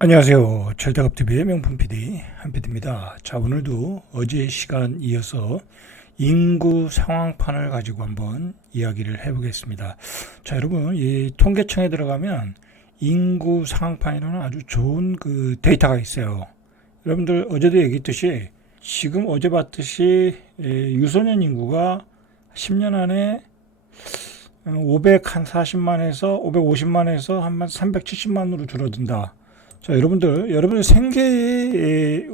안녕하세요. 절대갑TV의 명품 PD 한PD입니다. 자, 오늘도 어제 시간 이어서 인구 상황판을 가지고 한번 이야기를 해보겠습니다. 자, 여러분, 이 통계청에 들어가면 인구 상황판이라는 아주 좋은 그 데이터가 있어요. 여러분들 어제도 얘기했듯이 지금 어제 봤듯이 유소년 인구가 10년 안에 540만에서 550만에서 한 370만으로 줄어든다. 자, 여러분들 생계에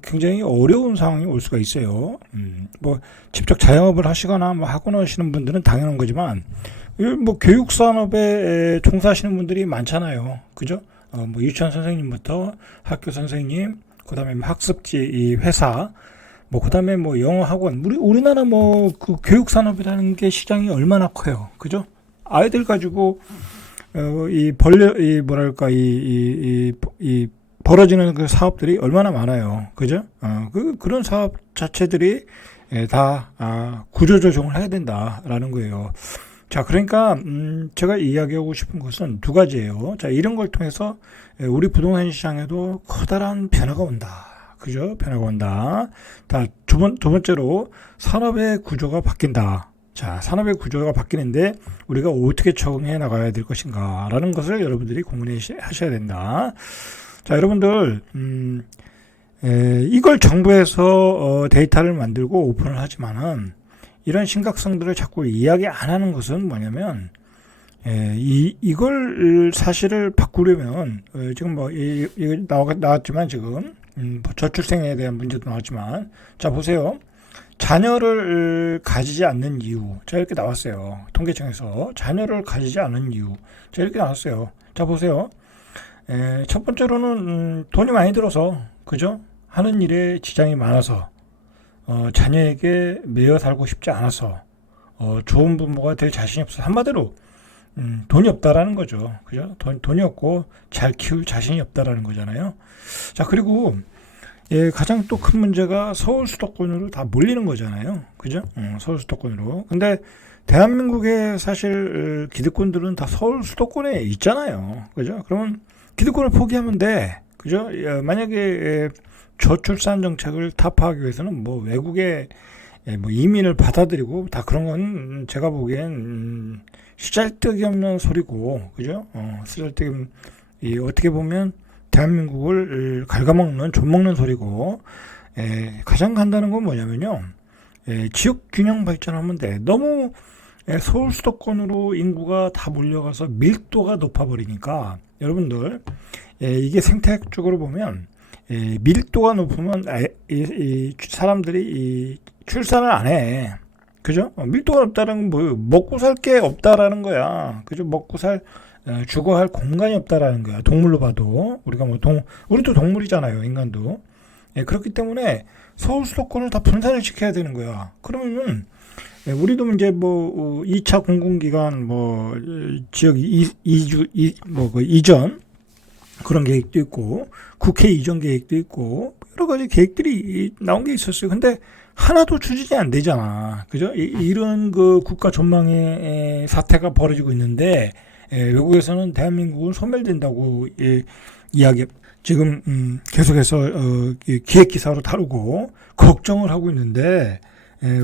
굉장히 어려운 상황이 올 수가 있어요. 뭐, 직접 자영업을 하시거나 뭐 하거나 하시는 분들은 당연한 거지만, 뭐, 교육산업에 종사하시는 분들이 많잖아요. 그죠? 뭐, 유치원 선생님부터 학교 선생님, 그 다음에 학습지, 이 회사, 뭐, 그 다음에 뭐, 영어 학원. 우리나라 뭐, 그 교육산업이라는 게 시장이 얼마나 커요. 그죠? 아이들 가지고 이 벌어지는 그 사업들이 얼마나 많아요. 그죠? 그런 사업 자체들이 다 구조조정을 해야 된다라는 거예요. 자, 그러니까, 제가 이야기하고 싶은 것은 두 가지예요. 자, 이런 걸 통해서 우리 부동산 시장에도 커다란 변화가 온다. 그죠? 변화가 온다. 자, 두 번째로 산업의 구조가 바뀐다. 자, 산업의 구조가 바뀌는데 우리가 어떻게 적응해 나가야 될 것인가 라는 것을 여러분들이 고민하셔야 된다. 자, 여러분들 이걸 정부에서 데이터를 만들고 오픈을 하지만은 이런 심각성들을 자꾸 이야기 안 하는 것은 뭐냐면 이걸 사실을 바꾸려면 지금 뭐 나왔지만 지금 저출생에 대한 문제도 나왔지만 자, 보세요. 자녀를 가지지 않는 이유. 자, 이렇게 나왔어요. 통계청에서. 자녀를 가지지 않는 이유. 자, 이렇게 나왔어요. 자, 보세요. 첫 번째로는, 돈이 많이 들어서, 그죠? 하는 일에 지장이 많아서, 자녀에게 매여 살고 싶지 않아서, 좋은 부모가 될 자신이 없어. 한마디로, 돈이 없다라는 거죠. 그죠? 돈이 없고, 잘 키울 자신이 없다라는 거잖아요. 자, 그리고, 가장 또 큰 문제가 서울 수도권으로 다 몰리는 거잖아요. 그죠? 서울 수도권으로. 근데 대한민국의 사실 기득권들은 다 서울 수도권에 있잖아요. 그죠? 그러면 기득권을 포기하면 돼. 그죠? 만약에 저출산 정책을 타파하기 위해서는 뭐 외국에 뭐 이민을 받아들이고 다 그런 건 제가 보기엔 쓰잘데기 없는 소리고, 그죠? 쓰잘데기 어떻게 보면 대한민국을 갉아먹는 좀먹는 소리고 가장 간다는 건 뭐냐면요. 지역 균형 발전하면 돼. 너무 서울 수도권으로 인구가 다 몰려가서 밀도가 높아버리니까 여러분들 이게 생태학적으로 보면 밀도가 높으면 사람들이 출산을 안 해. 그죠? 밀도가 높다는 건 뭐 먹고 살 게 없다라는 거야. 그죠? 주거할 공간이 없다라는 거야. 동물로 봐도. 우리도 동물이잖아요. 인간도. 그렇기 때문에 서울 수도권을 다 분산을 시켜야 되는 거야. 그러면은, 우리도 이제 뭐, 2차 공공기관, 뭐, 지역 이전, 그런 계획도 있고, 국회 이전 계획도 있고, 여러 가지 계획들이 나온 게 있었어요. 근데 하나도 추진이 안 되잖아. 그죠? 이런 그 국가 전망의 사태가 벌어지고 있는데, 외국에서는 대한민국은 소멸된다고 이야기 지금 계속해서 기획기사로 다루고 걱정을 하고 있는데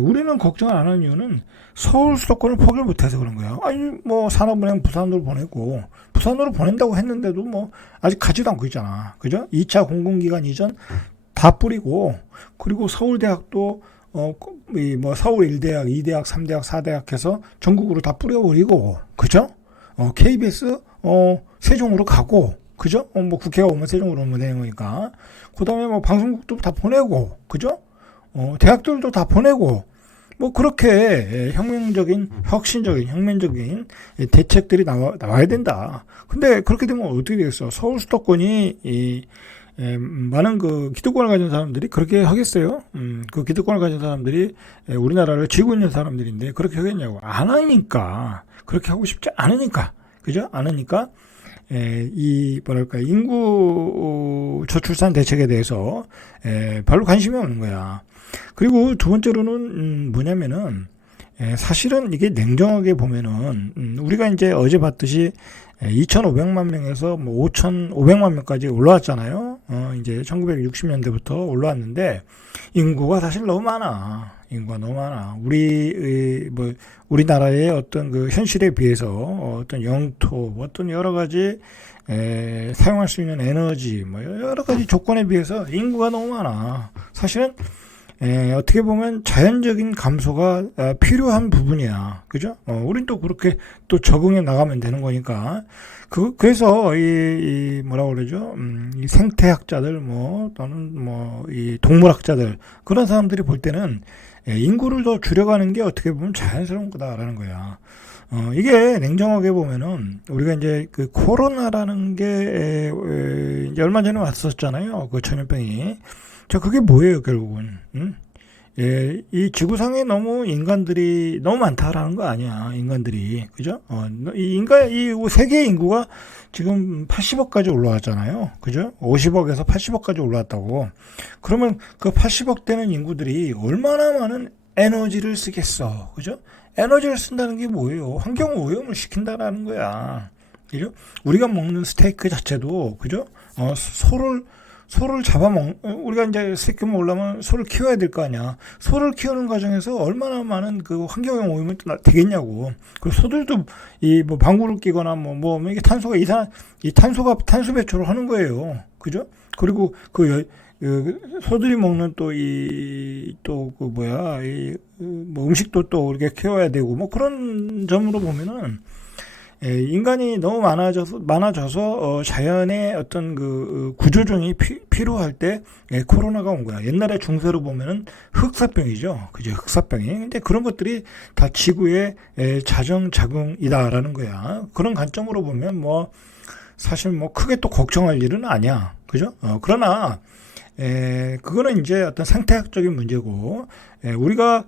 우리는 걱정을 안 하는 이유는 서울 수도권을 포기를 못해서 그런 거야. 아니 뭐 산업은행 부산으로 보내고 부산으로 보낸다고 했는데도 뭐 아직 가지도 않고 있잖아. 그죠? 2차 공공기관 이전 다 뿌리고 그리고 서울대학도 뭐 서울 1대학, 2대학, 3대학, 4대학 해서 전국으로 다 뿌려버리고 그죠? KBS, 세종으로 가고, 그죠? 뭐 국회가 오면 세종으로 오면 되는 거니까. 그 다음에 뭐 방송국도 다 보내고, 그죠? 대학들도 다 보내고, 뭐 그렇게 혁신적인 대책들이 나와야 된다. 근데 그렇게 되면 어떻게 되겠어? 서울 수도권이 많은 그 기득권을 가진 사람들이 그렇게 하겠어요? 그 기득권을 가진 사람들이 우리나라를 쥐고 있는 사람들인데 그렇게 하겠냐고. 안 하니까. 그렇게 하고 싶지 않으니까. 그죠? 않으니까. 인구 저출산 대책에 대해서 별로 관심이 없는 거야. 그리고 두 번째로는 뭐냐면은 사실은 이게 냉정하게 보면은 우리가 이제 어제 봤듯이 2,500만 명에서 뭐 5,500만 명까지 올라왔잖아요. 이제 1960년대부터 올라왔는데 인구가 사실 너무 많아. 인구가 너무 많아. 우리나라의 어떤 그 현실에 비해서 어떤 영토, 어떤 여러 가지 사용할 수 있는 에너지, 뭐 여러 가지 조건에 비해서 인구가 너무 많아. 사실은 어떻게 보면 자연적인 감소가 필요한 부분이야. 그죠? 우린 또 그렇게 또 적응해 나가면 되는 거니까. 그래서 뭐라고 그러죠? 이 생태학자들, 또는 이 동물학자들, 그런 사람들이 볼 때는 인구를 더 줄여가는 게 어떻게 보면 자연스러운 거다라는 거야. 이게 냉정하게 보면은 우리가 이제 그 코로나라는 게 이제 얼마 전에 왔었잖아요. 그 전염병이. 자, 그게 뭐예요, 결국은? 이 지구상에 너무 인간들이 너무 많다라는 거 아니야, 인간들이. 그죠? 이 세계 인구가 지금 80억까지 올라왔잖아요. 그죠? 50억에서 80억까지 올라왔다고. 그러면 그 80억 되는 인구들이 얼마나 많은 에너지를 쓰겠어. 그죠? 에너지를 쓴다는 게 뭐예요? 환경 오염을 시킨다라는 거야. 그죠? 우리가 먹는 스테이크 자체도, 그죠? 소를 우리가 이제 스테이크 먹으려면 소를 키워야 될 거 아니야. 소를 키우는 과정에서 얼마나 많은 그 환경오염 오염이 되겠냐고. 그 소들도 방구를 끼거나 이게 탄소 배출을 하는 거예요. 그죠? 그리고 소들이 먹는 음식도 또 이렇게 키워야 되고, 그런 점으로 보면은, 인간이 너무 많아져서 자연의 어떤 그 구조종이 필요할 때 코로나가 온 거야. 옛날에 중세로 보면은 흑사병이죠. 그죠? 흑사병이. 근데 그런 것들이 다 지구의 자정작용이다라는 거야. 그런 관점으로 보면 사실 크게 또 걱정할 일은 아니야. 그죠? 그러나 그거는 이제 어떤 생태학적인 문제고, 우리가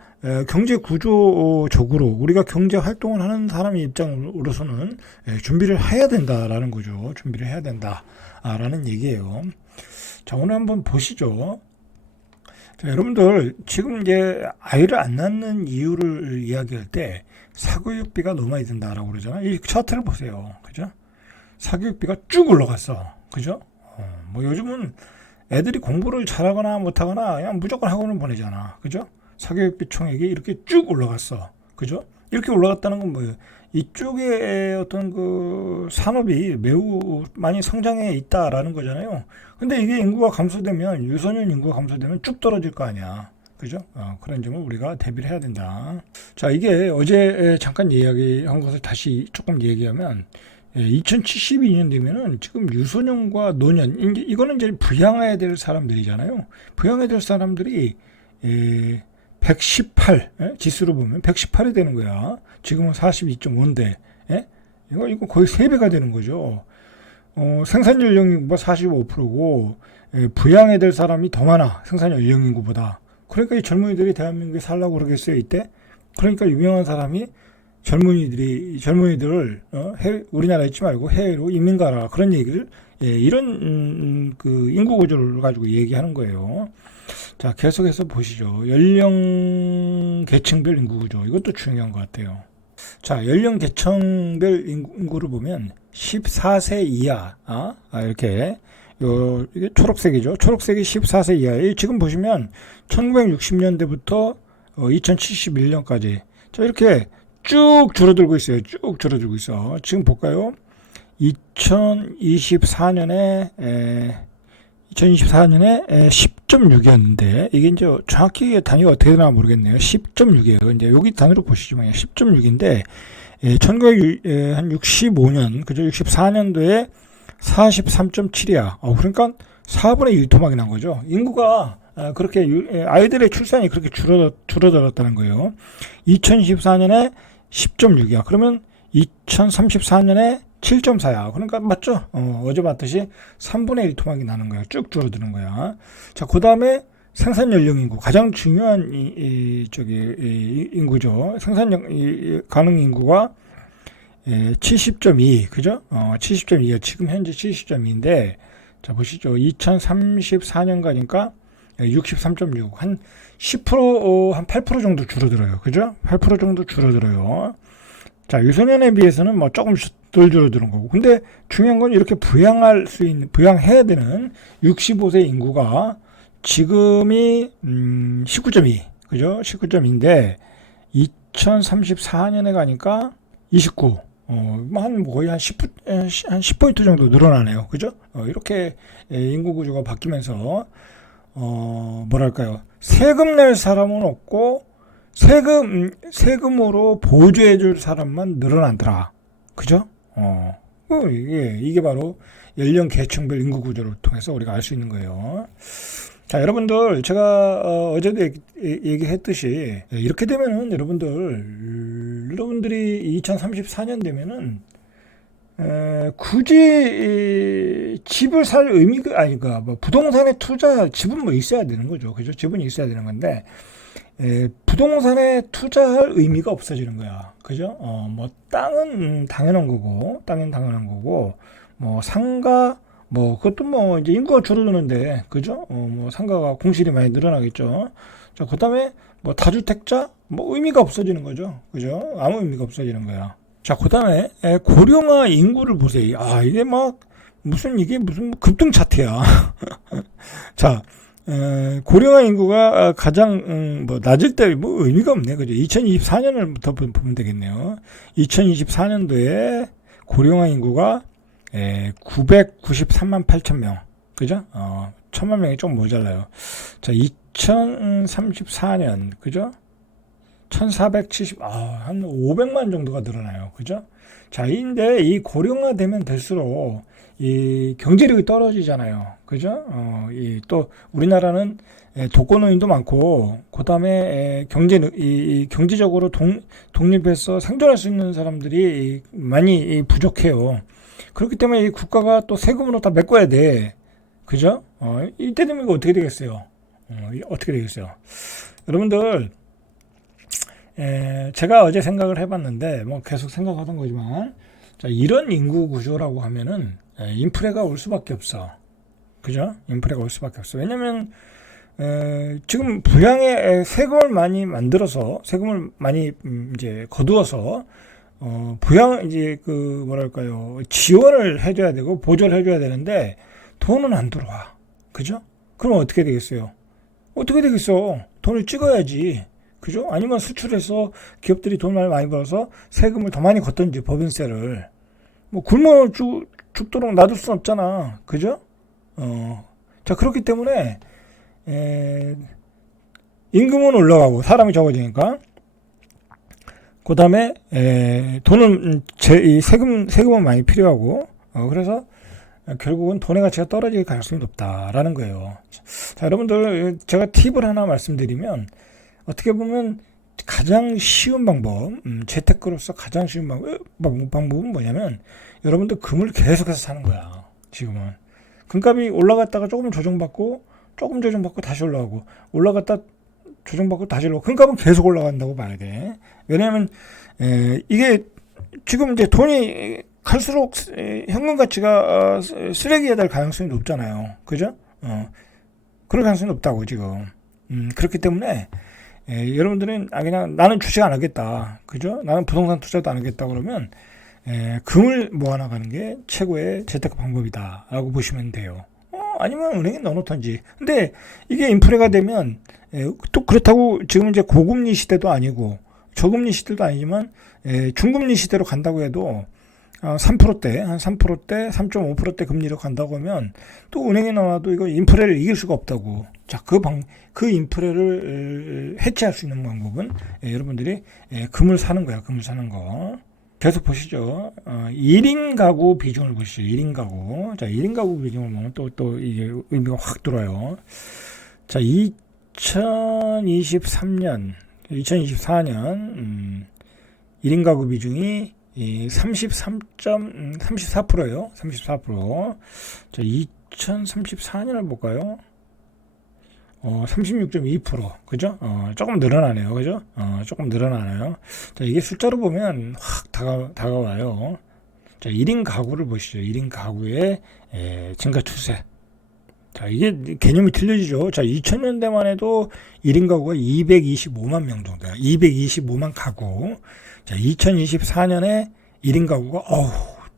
경제 구조적으로 우리가 경제 활동을 하는 사람의 입장으로서는 준비를 해야 된다라는 거죠. 준비를 해야 된다라는 얘기예요. 자, 오늘 한번 보시죠. 자, 여러분들 지금 이제 아이를 안 낳는 이유를 이야기할 때 사교육비가 너무 많이 든다라고 그러잖아요. 이 차트를 보세요. 그죠? 사교육비가 쭉 올라갔어. 그죠? 요즘은 애들이 공부를 잘하거나 못하거나 그냥 무조건 학원을 보내잖아. 그죠? 사교육비 총액이 이렇게 쭉 올라갔어. 그죠? 이렇게 올라갔다는 건 뭐예요? 이쪽에 어떤 그 산업이 매우 많이 성장해 있다라는 거잖아요. 근데 이게 유소년 인구가 감소되면 쭉 떨어질 거 아니야. 그죠? 그런 점을 우리가 대비를 해야 된다. 자, 이게 어제 잠깐 이야기한 것을 다시 조금 얘기하면, 2072년 되면은 지금 유소년과 노년, 이거는 이제 부양해야 될 사람들이잖아요. 부양해야 될 사람들이 118, 지수로 보면 118이 되는 거야. 지금은 42.5인데, 이거 거의 3배가 되는 거죠. 생산 연령 45%고, 부양해야 될 사람이 더 많아. 생산 연령 인구보다. 그러니까 이 젊은이들이 대한민국에 살라고 그러겠어요, 이때? 그러니까 유명한 사람이 젊은이들을 우리나라에 있지 말고 해외로 이민 가라, 그런 얘기를, 이런 그 인구 구조를 가지고 얘기하는 거예요. 자, 계속해서 보시죠. 연령 계층별 인구 구조, 이것도 중요한 것 같아요. 자, 연령 계층별 인구를 보면 14세 이하, 이렇게 이게 초록색이죠. 초록색이 14세 이하에, 지금 보시면 1960년대부터 2071년까지 자, 이렇게 쭉 줄어들고 있어요. 쭉 줄어들고 있어. 지금 볼까요? 2024년에 10.6이었는데, 이게 이제 정확히 단위가 어떻게 되나 모르겠네요. 10.6이에요. 이제 여기 단위로 보시죠. 10.6인데, 1965년, 그죠? 64년도에 43.7이야. 그러니까 4분의 1 토막이 난 거죠. 인구가 그렇게, 아이들의 출산이 그렇게 줄어들었다는 거예요. 2024년에 10.6이야. 그러면 2034년에 7.4야. 그러니까 맞죠? 어제 봤듯이 3분의 1 토막이 나는 거야. 쭉 줄어드는 거야. 자, 그 다음에 생산 연령 인구, 가장 중요한 인구죠. 가능 인구가 70.2, 그죠? 70.2야. 지금 현재 70.2인데, 자, 보시죠. 2034년가니까 63.6. 한 10%, 한 8% 정도 줄어들어요. 그죠? 8% 정도 줄어들어요. 자, 유소년에 비해서는 뭐 조금 덜 줄어드는 거고. 근데 중요한 건 이렇게 부양해야 되는 65세 인구가 지금이 19.2. 그죠? 19.2인데 2034년에 가니까 29. 한 거의 한 10포인트 정도 늘어나네요. 그죠? 이렇게 인구 구조가 바뀌면서 뭐랄까요? 세금 낼 사람은 없고 세금으로 보조해 줄 사람만 늘어나더라. 그죠? 이게 바로 연령 계층별 인구 구조를 통해서 우리가 알 수 있는 거예요. 자, 여러분들, 제가 어제도 얘기했듯이 이렇게 되면은 여러분들이 2034년 되면은 굳이 집을 살 의미가 아니까 뭐 부동산에 집은 뭐 있어야 되는 거죠. 그죠? 집은 있어야 되는 건데 부동산에 투자할 의미가 없어지는 거야. 그죠? 뭐 땅은 당연한 거고, 뭐 상가, 뭐 그것도 뭐 이제 인구가 줄어드는데, 그죠? 뭐 상가가 공실이 많이 늘어나겠죠. 자, 그다음에 뭐 다주택자, 뭐 의미가 없어지는 거죠. 그죠? 아무 의미가 없어지는 거야. 자, 그다음에 고령화 인구를 보세요. 이게 막 이게 무슨 급등 차트야. 자. 고령화 인구가 가장 뭐 낮을 때 뭐 의미가 없네. 그죠? 2024년부터 보면 되겠네요. 2024년도에 고령화 인구가 993만 8천 명. 그죠? 1000만 명이 좀 모자라요. 자, 2034년, 그죠? 1470, 한 500만 정도가 늘어나요. 그죠? 자, 근데 이 고령화 되면 될수록 이 경제력이 떨어지잖아요. 그죠? 또 우리나라는 독거노인도 많고, 그 다음에 경제적으로 독립해서 생존할 수 있는 사람들이 많이 부족해요. 그렇기 때문에 이 국가가 또 세금으로 다 메꿔야 돼. 그죠? 이때 되면 이거 어떻게 되겠어요? 어떻게 되겠어요? 여러분들, 제가 어제 생각을 해봤는데, 뭐 계속 생각하던 거지만, 자, 이런 인구 구조라고 하면은, 인플레가 올 수밖에 없어. 그죠? 인플레가 올 수밖에 없어. 왜냐면, 지금 부양에 세금을 많이 만들어서, 세금을 많이, 이제, 거두어서, 지원을 해줘야 되고, 보조를 해줘야 되는데, 돈은 안 들어와. 그죠? 그럼 어떻게 되겠어요? 어떻게 되겠어? 돈을 찍어야지. 그죠? 아니면 수출해서 기업들이 돈을 많이 벌어서 세금을 더 많이 걷든지, 법인세를. 뭐, 굶어 죽도록 놔둘 순 없잖아. 그죠? 자, 그렇기 때문에, 임금은 올라가고, 사람이 적어지니까. 그 다음에, 돈은, 이 세금은 많이 필요하고, 그래서, 결국은 돈의 가치가 떨어질 가능성이 높다라는 거예요. 자, 여러분들, 제가 팁을 하나 말씀드리면, 어떻게 보면 가장 쉬운 방법, 재테크로서 가장 쉬운 방법은 뭐냐면, 여러분들 금을 계속해서 사는 거야. 지금은 금값이 올라갔다가 조금 조정받고 다시 올라가고, 올라갔다 조정받고 다시 올라가고, 금값은 계속 올라간다고 봐야 돼. 왜냐하면 이게 지금 이제 돈이 갈수록 현금 가치가 쓰레기에 될 가능성이 높잖아요. 그죠? 그럴 가능성이 높다고 지금. 그렇기 때문에 여러분들은 그냥 나는 주식 안 하겠다. 그죠? 나는 부동산 투자도 안 하겠다 그러면 금을 모아나가는 게 최고의 재테크 방법이다라고 보시면 돼요. 아니면 은행에 넣어놓던지. 근데 이게 인플레가 되면 또 그렇다고 지금 이제 고금리 시대도 아니고 저금리 시대도 아니지만 중금리 시대로 간다고 해도 3%대, 한 3%대, 3.5%대 금리로 간다고 하면 또 은행에 넣어놔도 이거 인플레를 이길 수가 없다고. 자, 그 인플레를 해체할 수 있는 방법은 여러분들이 금을 사는 거야. 금을 사는 거. 계속 보시죠. 1인 가구 비중을 보시죠. 1인 가구. 자, 1인 가구 비중을 보면 또 이게 의미가 확 들어요. 자, 2024년 1인 가구 비중이 34%예요. 34%. 자, 2034년을 볼까요? 36.2%. 그죠? 조금 늘어나네요. 그죠? 조금 늘어나네요. 자, 이게 숫자로 보면 확 다가와요. 자, 1인 가구를 보시죠. 1인 가구의 증가 추세. 자, 이게 개념이 틀려지죠. 자, 2000년대만 해도 1인 가구가 225만 명 정도야. 225만 가구. 자, 2024년에 1인 가구가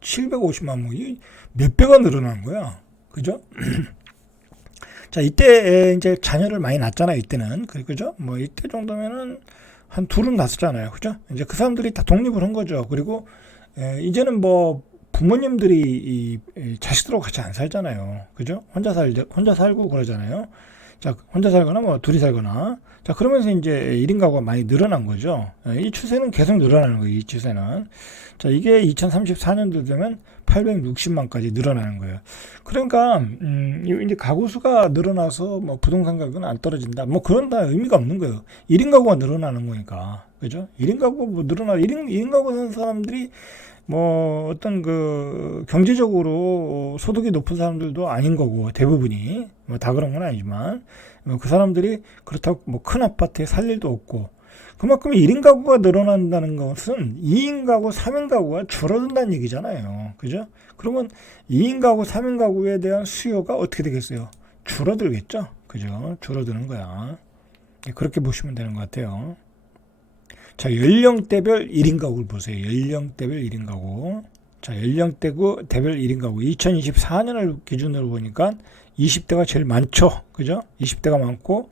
750만 명이 몇 배가 늘어난 거야. 그죠? 자, 이때 이제 자녀를 많이 낳았잖아요. 이때는. 그죠? 뭐 이때 정도면은 한 둘은 낳았잖아요. 그죠? 이제 그 사람들이 다 독립을 한 거죠. 그리고 이제는 뭐 부모님들이 이 자식들하고 같이 안 살잖아요. 그죠? 혼자 살고 그러잖아요. 자, 혼자 살거나 뭐 둘이 살거나. 자, 그러면서 이제 1인 가구가 많이 늘어난 거죠. 이 추세는 계속 늘어나는 거예요. 이 추세는. 자, 이게 2034년도 되면 860만까지 늘어나는 거예요. 그러니까 이제 가구 수가 늘어나서 뭐 부동산 가격은 안 떨어진다. 뭐 그런 다 의미가 없는 거예요. 1인 가구가 늘어나는 거니까. 그죠? 1인 가구 뭐 늘어나 1인 가구 사는 사람들이 뭐 어떤 그 경제적으로 소득이 높은 사람들도 아닌 거고 대부분이 뭐 다 그런 건 아니지만 그 사람들이 그렇다고 뭐 큰 아파트에 살 일도 없고 그만큼 1인 가구가 늘어난다는 것은 2인 가구, 3인 가구가 줄어든다는 얘기잖아요. 그죠? 그러면 2인 가구, 3인 가구에 대한 수요가 어떻게 되겠어요? 줄어들겠죠? 그죠? 줄어드는 거야. 그렇게 보시면 되는 것 같아요. 자, 연령대별 1인 가구를 보세요. 연령대별 1인 가구. 자, 연령대별 1인 가구. 2024년을 기준으로 보니까 20대가 제일 많죠. 그죠? 20대가 많고,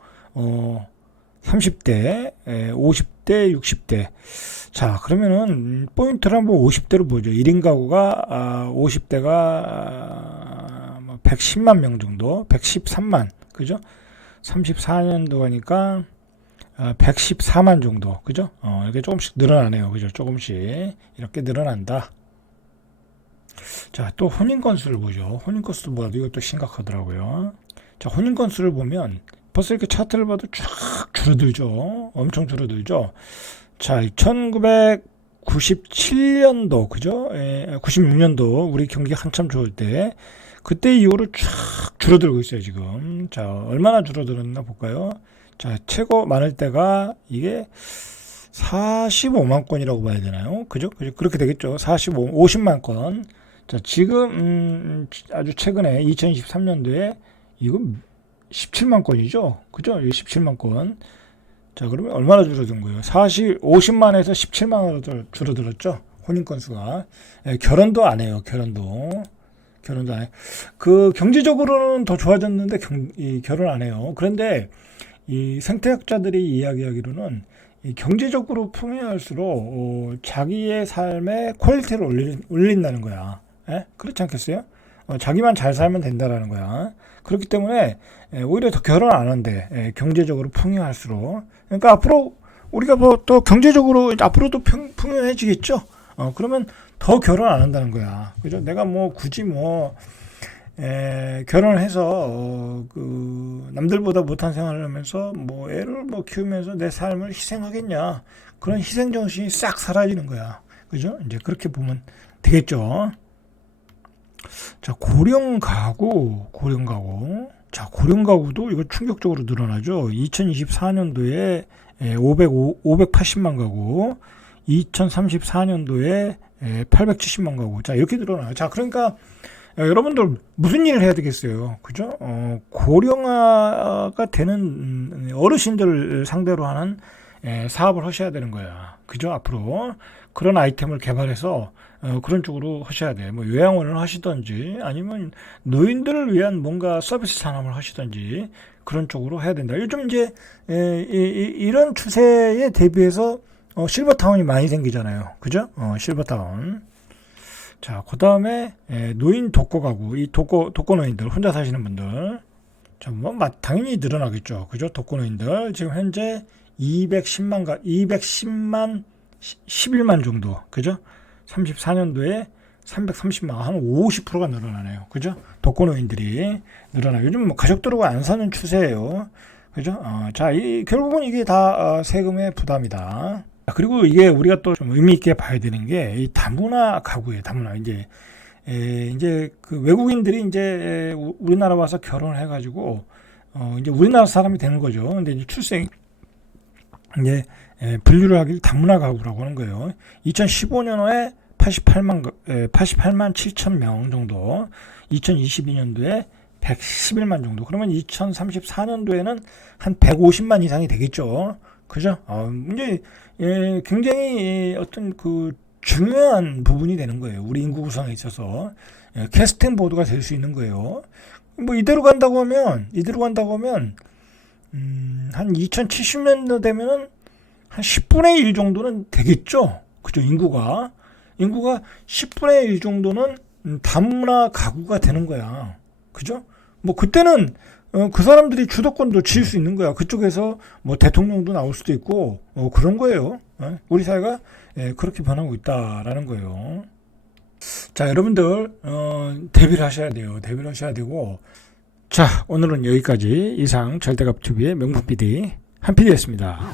30대, 50대, 60대. 자, 그러면은, 포인트를 한번 50대로 보죠. 1인 가구가, 50대가, 110만 명 정도, 113만. 그죠? 34년도 가니까, 114만 정도. 그죠? 이렇게 조금씩 늘어나네요. 그죠? 조금씩. 이렇게 늘어난다. 자, 또 혼인 건수를 보죠. 혼인 건수도 봐도 이것도 심각하더라고요. 자, 혼인 건수를 보면, 벌써 이렇게 차트를 봐도 쫙 줄어들죠. 엄청 줄어들죠. 자, 1997년도, 그죠? 96년도, 우리 경기 한참 좋을 때, 그때 이후로 쫙 줄어들고 있어요, 지금. 자, 얼마나 줄어들었나 볼까요? 자, 최고 많을 때가 이게 45만 건이라고 봐야 되나요? 그죠? 그렇게 되겠죠. 50만 건. 자, 지금, 아주 최근에 2023년도에 이거 17만 건이죠. 그죠? 17만 건. 자, 그러면 얼마나 줄어든 거예요? 50만에서 17만으로 줄어들었죠. 혼인 건수가. 결혼도 안 해요. 결혼도 안 해요. 그 경제적으로는 더 좋아졌는데 결혼 안 해요. 그런데 이 생태학자들이 이야기하기로는 이 경제적으로 풍요할수록 자기의 삶의 퀄리티를 올린다는 거야. 그렇지 않겠어요? 자기만 잘 살면 된다라는 거야. 그렇기 때문에 오히려 더 결혼 안 한대. 경제적으로 풍요할수록. 그러니까 앞으로 우리가 뭐 또 경제적으로 앞으로도 풍요해지겠죠. 그러면 더 결혼 안 한다는 거야. 그죠? 내가 뭐 굳이 뭐 결혼을 해서 그 남들보다 못한 생활을 하면서 뭐 애를 뭐 키우면서 내 삶을 희생하겠냐? 그런 희생 정신이 싹 사라지는 거야. 그죠? 이제 그렇게 보면 되겠죠. 자, 고령 가구. 자, 고령 가구도 이거 충격적으로 늘어나죠. 2024년도에 580만 가구, 2034년도에 870만 가구. 자, 이렇게 늘어나요. 자, 그러니까 여러분들 무슨 일을 해야 되겠어요. 그죠? 고령화가 되는 어르신들 상대로 하는 사업을 하셔야 되는 거야. 그죠? 앞으로 그런 아이템을 개발해서 그런 쪽으로 하셔야 돼. 뭐 요양원을 하시든지 아니면 노인들을 위한 뭔가 서비스 산업을 하시든지 그런 쪽으로 해야 된다. 요즘 이제 이런 추세에 대비해서 실버타운이 많이 생기잖아요. 그죠? 실버타운. 자, 그 다음에 노인 독거 가구, 이 독거 노인들 혼자 사시는 분들, 자, 뭐 당연히 늘어나겠죠. 그죠? 독거 노인들 지금 현재 210만 11만 정도. 그죠? 34년도에 330만, 한 50%가 늘어나네요. 그죠? 독거노인들이 늘어나요. 요즘 뭐 가족들하고 안 사는 추세예요. 그죠? 자, 결국은 이게 다 세금의 부담이다. 그리고 이게 우리가 또 좀 의미 있게 봐야 되는 게 이 다문화 가구예요. 다문화. 이제 그 외국인들이 이제 우리나라 와서 결혼을 해가지고 이제 우리나라 사람이 되는 거죠. 근데 이제 출생 이제 분류를 하길 다문화 가구라고 하는 거예요. 2015년에 88만 7천 명 정도, 2022년도에 111만 정도. 그러면 2034년도에는 한 150만 이상이 되겠죠. 그죠? 이제 굉장히 어떤 그 중요한 부분이 되는 거예요. 우리 인구 구성에 있어서 캐스팅 보드가 될 수 있는 거예요. 뭐 이대로 간다고 하면 한 2070년도 되면은 한 10분의 1 정도는 되겠죠. 그죠? 인구가 10분의 1 정도는 다문화 가구가 되는 거야. 그죠? 뭐 그때는 그 사람들이 주도권도 쥐을 수 있는 거야. 그쪽에서 뭐 대통령도 나올 수도 있고 그런 거예요. 우리 사회가 그렇게 변하고 있다라는 거예요. 자, 여러분들 대비를 하셔야 돼요. 대비를 하셔야 되고, 자, 오늘은 여기까지. 이상 절대값 TV의 명품 PD 한 PD였습니다.